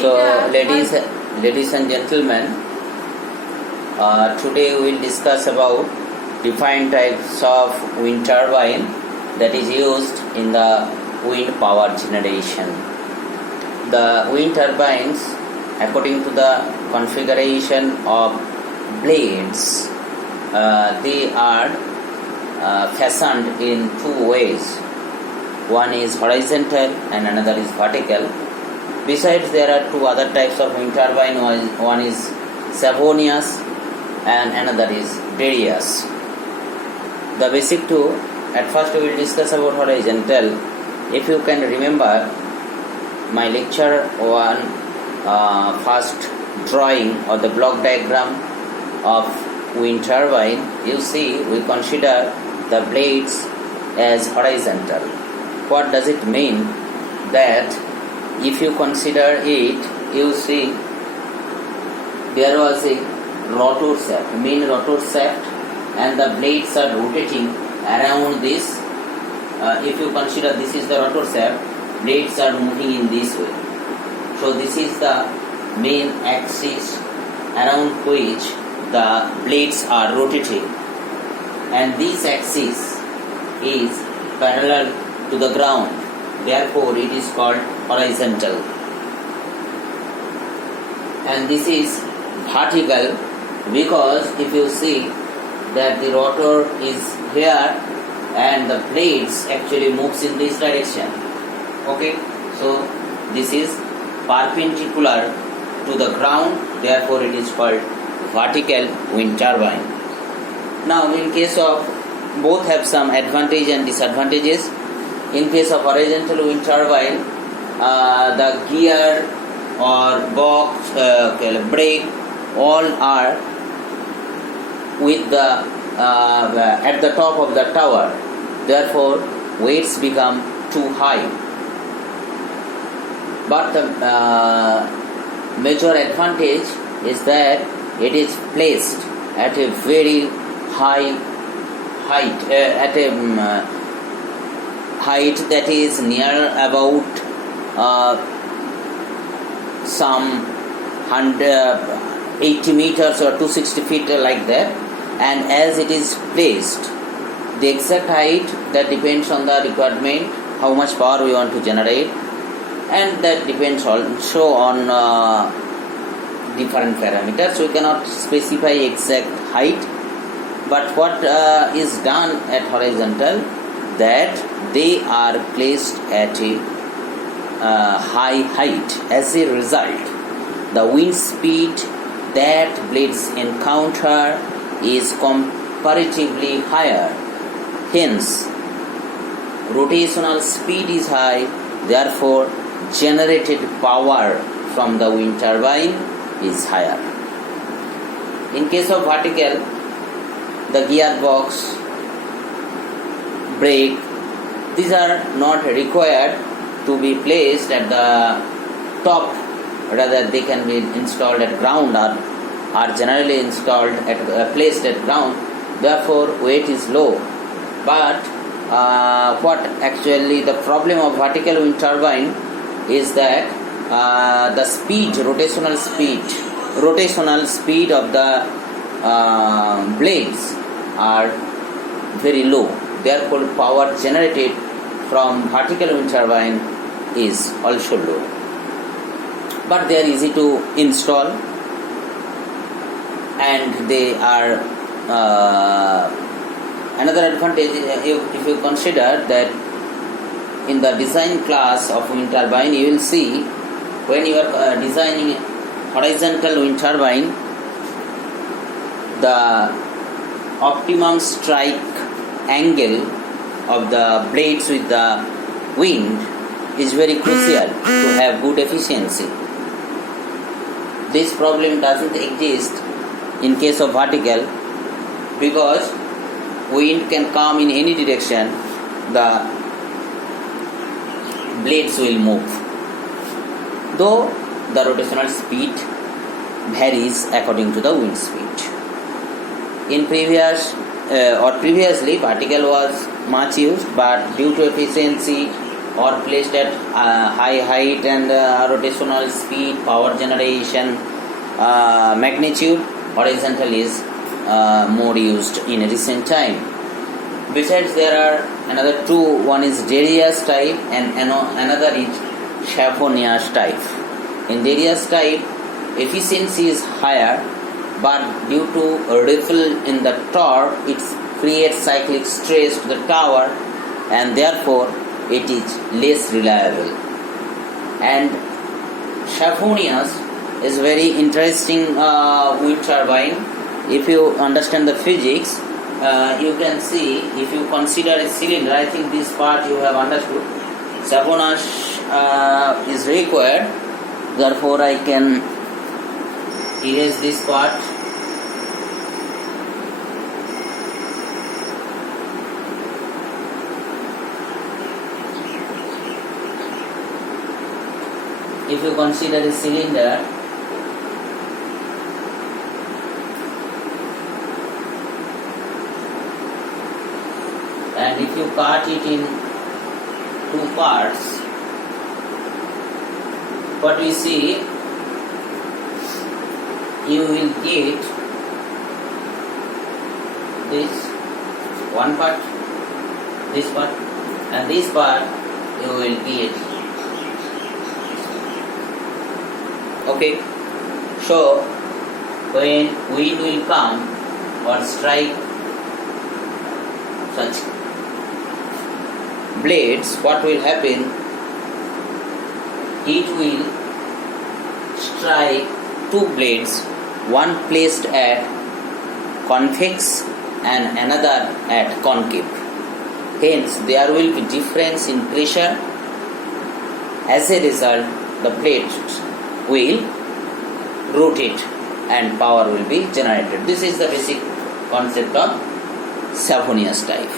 So, ladies and gentlemen, today we will discuss about different types of wind turbine that is used in the wind power generation. The wind turbines, according to the configuration of blades, they are fashioned in two ways. One is horizontal and another is vertical. Besides, there are two other types of wind turbine. One is Savonius and another is Darius. The basic two, at first we will discuss about horizontal. If you can remember my lecture one, first drawing or the block diagram of wind turbine, you see we consider the blades as horizontal. What does it mean? That if you consider it, you see there was a rotor shaft, main rotor shaft, and the blades are rotating around this. If you consider this is the rotor shaft, blades are moving in this way. So this is the main axis around which the blades are rotating, and this axis is parallel to the ground. Therefore, it is called horizontal. And this is vertical because if you see that the rotor is here and the blades actually moves in this direction. Okay, so this is perpendicular to the ground. Therefore, it is called vertical wind turbine. Now, in case of both have some advantage and disadvantages. In case of horizontal wind turbine, the gear or box, brake, all are with the at the top of the tower. Therefore, weights become too high. But the major advantage is that it is placed at a very high height, at a height that is near about some 180 meters or 260 feet like that, and as it is placed, the exact height that depends on the requirement, how much power we want to generate, and that depends also on different parameters. We cannot specify exact height, but what is done at horizontal, that they are placed at a high height. As a result, the wind speed that blades encounter is comparatively higher. Hence, rotational speed is high. Therefore, generated power from the wind turbine is higher. In case of vertical, the gearbox, brake, these are not required to be placed at the top, rather they can be installed at ground or are generally installed at placed at ground. Therefore, weight is low. But what actually the problem of vertical wind turbine is that the speed, rotational speed of the blades are very low. Therefore, power generated from vertical wind turbine is also low. But they are easy to install, and they are another advantage. If you consider that in the design class of wind turbine, you will see when you are designing horizontal wind turbine, the optimum strike angle of the blades with the wind is very crucial to have good efficiency. This problem doesn't exist in case of vertical because wind can come in any direction, the blades will move, though the rotational speed varies according to the wind speed. In previously vertical was much used, but due to efficiency or placed at high height and rotational speed, power generation, magnitude. Horizontal is more used in recent time. Besides, there are another two. One is Darius type and another is Chaffonius type. In Darius type, efficiency is higher, but due to a ripple in the torque, it creates cyclic stress to the tower, and therefore it is less reliable. And Chaffonius is very interesting wind turbine. If you understand the physics, you can see, if you consider a cylinder, I think this part you have understood. Chaffonius is required, therefore I can erase this part. If you consider a cylinder, and if you cut it in two parts, what we see, you will get this one part, this part, and this part you will get. Okay, so when wind will come or strike such blades, what will happen? It will strike two blades, one placed at convex and another at concave. Hence, there will be difference in pressure. As a result, the plates will rotate and power will be generated. This is the basic concept of Chaffonius type.